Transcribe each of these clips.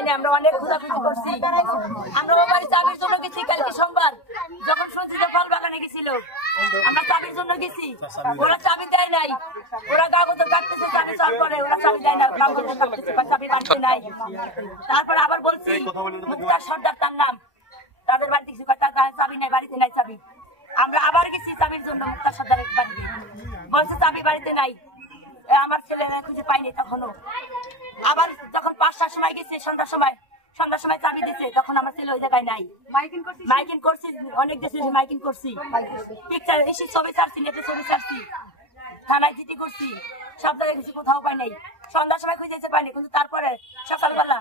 পাইনি, আমরা অনেক খোঁজাখুঁজি করছি। আমরা ও বাড়ি চাবির জন্য গেছি কালকে সোমবার, যখন শুনছি যে ফল বাগানে গেছিল, আমরা চাবির জন্য গেছি, ওরা চাবি দেয় নাই, ওরা কাগজ কাটতেছে চাবি সব করে, ওরা চাবি দেয় না, কাগজ কাটতেছে চাবি বাড়িতে নাই। তারপরে আবার বলছি মুক্তার সর্দার তার নাম, তাদের বাড়িতে কিছু চাবি নাই, বাড়িতে নাই চাবি। আমরা আবার গেছি চাবির জন্য মুক্তার সর্দারের বাড়িতে, বলছে চাবি বাড়িতে নাই, আমার ছেলে খুঁজে পাইনি। তখনও আবার যখন 5টার সময় গেছি, সন্ধ্যার সময় চাবি দিচ্ছে, তখন আমার ছেলে ওই জায়গায় নাই। মাইকিং করছি, অনেক দেশে মাইকিং করছি, পিকচার এসে ছবি ছাড়ছি, নেটে ছবি ছাড়ছি, থানায় জিটি করছি, সব জায়গায় কিছু কোথাও পাই নাই। সন্ধ্যার সময় খুঁজে পাইনি, কিন্তু তারপরে সকালবেলা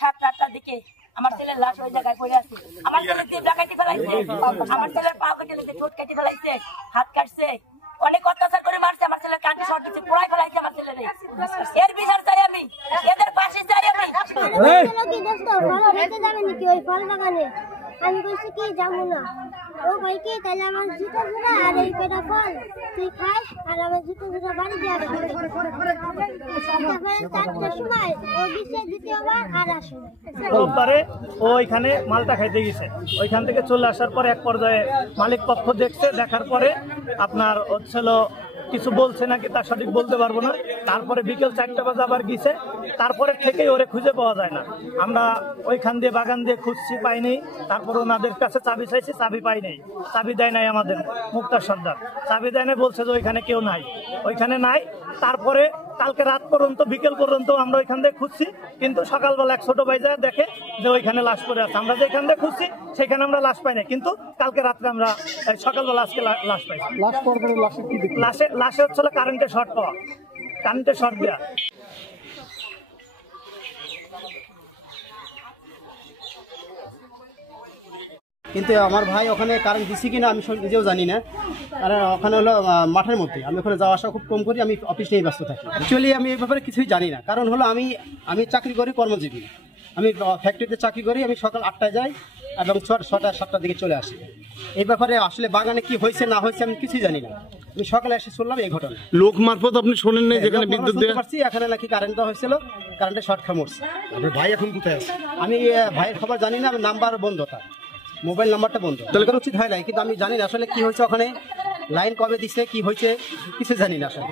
7-8টার দিকে আমার ছেলের লাশ ওই জায়গায় পড়ে আছে। আমার ছেলের দিন ডাকাইতে ফেলাইছে, আমার ছেলের পা কেটে ঠোঁট কেটে ফেলাইছে, হাত কাটছে, অনেক অত্যাচার করে মারছে। আমার ছেলের কানে শর্ট দিচ্ছে, পুরাই ফেলাইছে আমার ছেলের। এর বিচার চাই আমি, এদের ফাঁসি চাই আমি। আমি বলছি কি যাবো না, ও ভাই কি তাহলে আমার জুতো জুড়া আর এই পেটা ফল তুই খাস, আর আমার জুতো জুড়া বাড়ি দিয়ে আসবে। তারপরে 4টার সময় ও গেছে দ্বিতীয়বার আর আসবে। রোববারে ও ওইখানে মালটা খাইতে গেছে, ওইখান থেকে চলে আসার পরে এক পর্যায়ে মালিক পক্ষ দেখছে, দেখার পরে আপনার হচ্ছিল কিছু বলছে নাকি তার সঠিক বলতে পারবো না। তারপরে বিকেল 4টা বাজে আবার গেছে, তারপরে থেকেই ওরে খুঁজে পাওয়া যায় না। আমরা ওইখান দিয়ে বাগান দিয়ে খুঁজছি, পাইনি। তারপরে ওনাদের কাছে চাবি চাইছি, চাবি পাই নাই, চাবি দেয় নাই আমাদের মুক্তার সর্দার, চাবি দেয় নাই, বলছে যে ওইখানে কেউ নাই, ওইখানে নাই। তারপরে কালকে রাত পর্যন্ত, বিকেল পর্যন্ত আমরা ওইখান দিয়ে খুঁজছি, কিন্তু সকালবেলা এক ছোট ভাই যায় দেখে যে ওইখানে লাশ পড়ে আছে। আমরা যেখান দিয়ে খুঁজছি সেখানে আমরা লাশ পাই না, কিন্তু কালকে রাত্রে আমরা সকালবেলা আজকে লাশ পাইছি। লাশে হচ্ছিল কারেন্টের শর্ট পাওয়া, কারেন্টের শর্ট দেওয়া। কিন্তু আমার ভাই ওখানে কারেন্ট দিছি কিনা আমি নিজেও জানি না, কারণ ওখানে হলো মাঠের মধ্যে, আমি ওখানে যাওয়া আসা খুব কম করি, আমি অফিস নিয়েই ব্যস্ত থাকি। অ্যাকচুয়ালি আমি এই ব্যাপারে কিছুই জানি না, কারণ হলো আমি চাকরি করি, কর্মজীবী, আমি ফ্যাক্টরিতে চাকরি করি। আমি সকাল 8টায় যাই এবং 6টা-7টার দিকে চলে আসি। এই ব্যাপারে আসলে বাগানে কি হয়েছে না হয়েছে আমি কিছুই জানি না। আমি সকালে এসে শুনলাম এই ঘটনা, লোক মারফত আপনি শোনেন নাই যেখানে বিদ্যুৎ দেওয়া পারছি, এখানে নাকি কারেন্ট দেওয়া হয়েছিল, কারেন্টের শর্ট খেয়ে মরছে। ভাই এখন কোথায় আছে? আমি ভাইয়ের খবর জানি না, নাম্বার বন্ধ, তার মোবাইল নাম্বারটা বন্ধ, তাহলে উচিত হয় নাই। কিন্তু আমি জানি না আসলে কি হয়েছে, ওখানে লাইন কবে দিচ্ছে, কি হয়েছে কিছু জানি না আসলে।